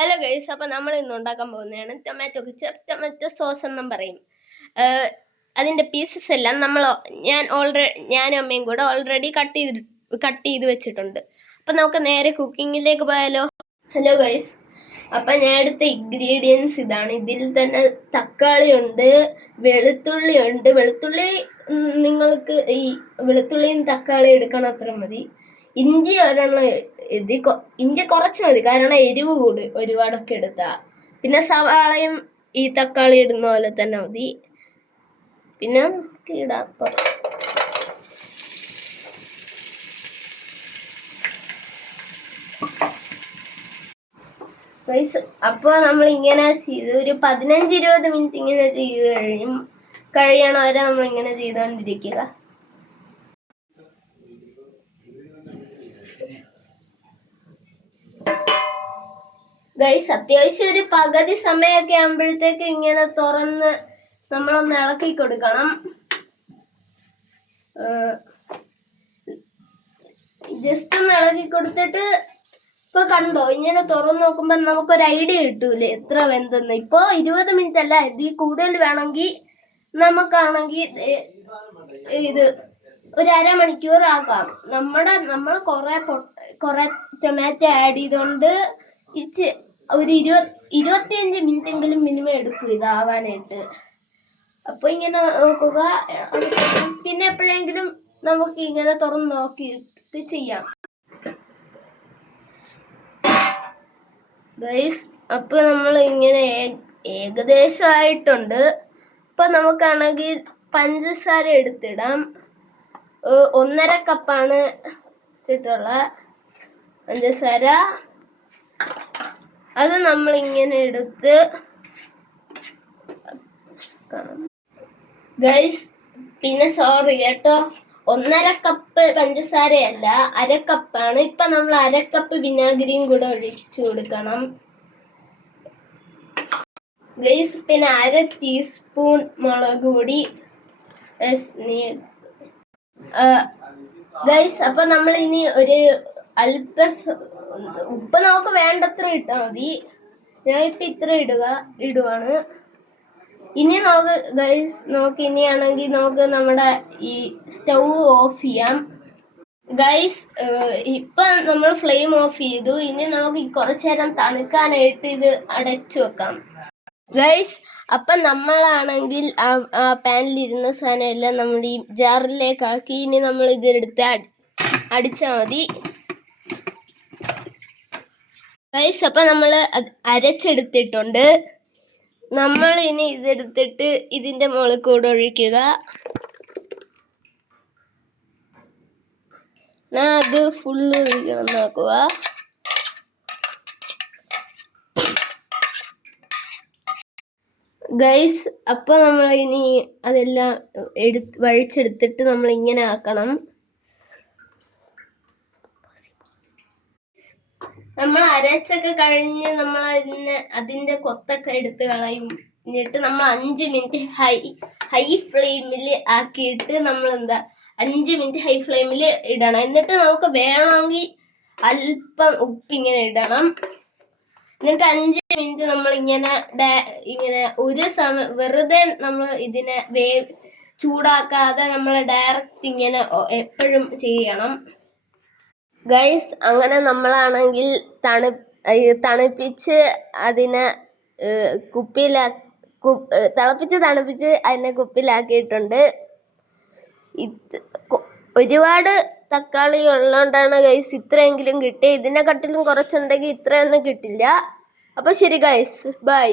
Hello guys, അപ്പോൾ നമ്മൾ ഇന്ന് ഉണ്ടാക്കാൻ പോകുന്നതാണ് ടൊമാറ്റോ കെച്ചപ്പ്, ടൊമാറ്റോ സോസ് എന്നും പറയും. അതിൻ്റെ പീസസ് എല്ലാം ഞാനും അമ്മയും കൂടെ ഓൾറെഡി കട്ട് ചെയ്ത് വെച്ചിട്ടുണ്ട്. അപ്പോൾ നമുക്ക് നേരെ കുക്കിങ്ങിലേക്ക് പോയാലോ. ഹലോ ഗൈസ്, അപ്പം ഞാൻ എടുത്ത ഇൻഗ്രീഡിയൻസ് ഇതാണ്. ഇതിൽ തന്നെ തക്കാളി ഉണ്ട്, വെളുത്തുള്ളി ഉണ്ട്. നിങ്ങൾക്ക് ഈ വെളുത്തുള്ളിയും തക്കാളിയും എടുക്കണം, അത്ര മതി. ഇഞ്ചി ഒരെണ്ണം, ഇഞ്ചി കുറച്ച് മതി, കാരണം എരിവ് ഒരുപാടൊക്കെ എടുത്താ. പിന്നെ സവാളയും ഈ തക്കാളി ഇടുന്ന പോലെ തന്നെ മതി. പിന്നെ ഇടാം. അപ്പോൾ നമ്മൾ ഇങ്ങനെ ചെയ്ത് ഒരു 15-20 മിനിറ്റ് ഇങ്ങനെ ചെയ്ത് കഴിയണ വരെ നമ്മൾ ഇങ്ങനെ ചെയ്തുകൊണ്ടിരിക്കുക. ഗൈസ്, അത്യാവശ്യം ഒരു പകുതി സമയമൊക്കെ ആകുമ്പോഴത്തേക്ക് ഇങ്ങനെ തുറന്ന് നമ്മളൊന്ന് ഇളക്കി കൊടുക്കണം. ജസ്റ്റ് ഒന്ന് ഇളക്കി കൊടുത്തിട്ട് ഇപ്പൊ കണ്ടോ, ഇങ്ങനെ തുറന്ന് നോക്കുമ്പോ നമുക്കൊരു ഐഡിയ കിട്ടൂലേ എത്ര വെന്തെന്ന്. ഇപ്പൊ 20 മിനിറ്റ് അല്ല, ഇതിൽ കൂടുതൽ വേണമെങ്കിൽ നമുക്കാണെങ്കിൽ ഇത് ഒരു അരമണിക്കൂർ ആക്കാം. നമ്മൾ കുറെ ടൊമാറ്റോ ആഡ് ചെയ്തോണ്ട് ഒരു 25 മിനിറ്റ് എങ്കിലും മിനിമം എടുക്കും ഇതാവാനായിട്ട്. അപ്പൊ ഇങ്ങനെ നോക്കുക. പിന്നെ എപ്പോഴെങ്കിലും നമുക്ക് ഇങ്ങനെ തുറന്ന് നോക്കിയിട്ട് ചെയ്യാം. ഗൈസ്, അപ്പൊ നമ്മൾ ഇങ്ങനെ ഏകദേശമായിട്ടുണ്ട്. ഇപ്പൊ നമുക്കാണെങ്കിൽ പഞ്ചസാര എടുത്തിടാം. 1.5 കപ്പാണ് ഇട്ടിട്ടുള്ള പഞ്ചസാര. അത് നമ്മളിങ്ങനെ എടുത്ത് ഗൈസ്, പിന്നെ സോറി കേട്ടോ, 1.5 കപ്പ് പഞ്ചസാരയല്ല, 1/2 കപ്പാണ്. ഇപ്പൊ നമ്മൾ 1/2 കപ്പ് വിനാഗിരിയും കൂടെ ഒഴിച്ചു കൊടുക്കണം ഗൈസ്. പിന്നെ 1/2 ടീസ്പൂൺ മുളക് പൊടി ഗൈസ്. അപ്പൊ നമ്മൾ ഇനി ഒരു അല്പം ഉപ്പ് നമുക്ക് വേണ്ടത്ര ഇട്ടാൽ മതി. ഞാൻ ഇപ്പൊ ഇത്ര ഇടുവാണ്. ഇനി നമുക്ക് ഗൈസ്, ഇനിയാണെങ്കിൽ നമുക്ക് നമ്മുടെ ഈ സ്റ്റൗ ഓഫ് ചെയ്യാം. ഗൈസ്, ഇപ്പൊ നമ്മൾ ഫ്ലെയിം ഓഫ് ചെയ്തു. ഇനി നമുക്ക് കുറച്ചു നേരം തണുക്കാനായിട്ട് ഇത് അടച്ചു വെക്കാം. ഗൈസ്, അപ്പൊ നമ്മളാണെങ്കിൽ ആ പാനിലിരുന്ന സാധനം എല്ലാം നമ്മൾ ഈ ജാറിലേക്കാക്കി. ഇനി നമ്മൾ ഇതെടുത്ത് അടിച്ചാൽ മതി. ഗൈസ്, അപ്പൊ നമ്മൾ അരച്ചെടുത്തിട്ടുണ്ട്. നമ്മൾ ഇനി ഇതെടുത്തിട്ട് ഇതിന്റെ മുകളിൽ കൂടെ ഒഴിക്കുക. അത് ഫുള്ള് ഒഴിക്കണം നോക്കുക. ഗൈസ്, അപ്പൊ നമ്മൾ ഇനി അതെല്ലാം വഴിച്ചെടുത്തിട്ട് നമ്മൾ ഇങ്ങനെ ആക്കണം. നമ്മൾ അരച്ചൊക്കെ കഴിഞ്ഞ് നമ്മൾ അതിന്റെ കൊത്തൊക്കെ എടുത്ത് കളയും. എന്നിട്ട് നമ്മൾ 5 മിനിറ്റ് ഹൈ ഫ്ലെയിമിൽ ആക്കിയിട്ട് നമ്മൾ 5 മിനിറ്റ് ഹൈ ഫ്ലെയിമിൽ ഇടണം. എന്നിട്ട് നമുക്ക് വേണമെങ്കിൽ അല്പം ഉപ്പിങ്ങനെ ഇടണം. എന്നിട്ട് 5 മിനിറ്റ് നമ്മൾ ഇങ്ങനെ ഒരു സമയം വെറുതെ നമ്മൾ ഇതിനെ ചൂടാക്കാതെ നമ്മൾ ഡയറക്റ്റ് ഇങ്ങനെ എപ്പോഴും ചെയ്യണം. ഗൈസ്, അങ്ങനെ നമ്മളാണെങ്കിൽ തണുപ്പിച്ച് അതിനെ തണുപ്പിച്ച് അതിനെ കുപ്പിയിലാക്കിയിട്ടുണ്ട്. ഒരുപാട് തക്കാളി ഉള്ളതുകൊണ്ടാണ് ഗൈസ് ഇത്രയെങ്കിലും കിട്ടി. ഇതിനെക്കാട്ടിലും കുറച്ചുണ്ടെങ്കിൽ ഇത്രയൊന്നും കിട്ടില്ല. അപ്പോൾ ശരി ഗൈസ്, ബൈ.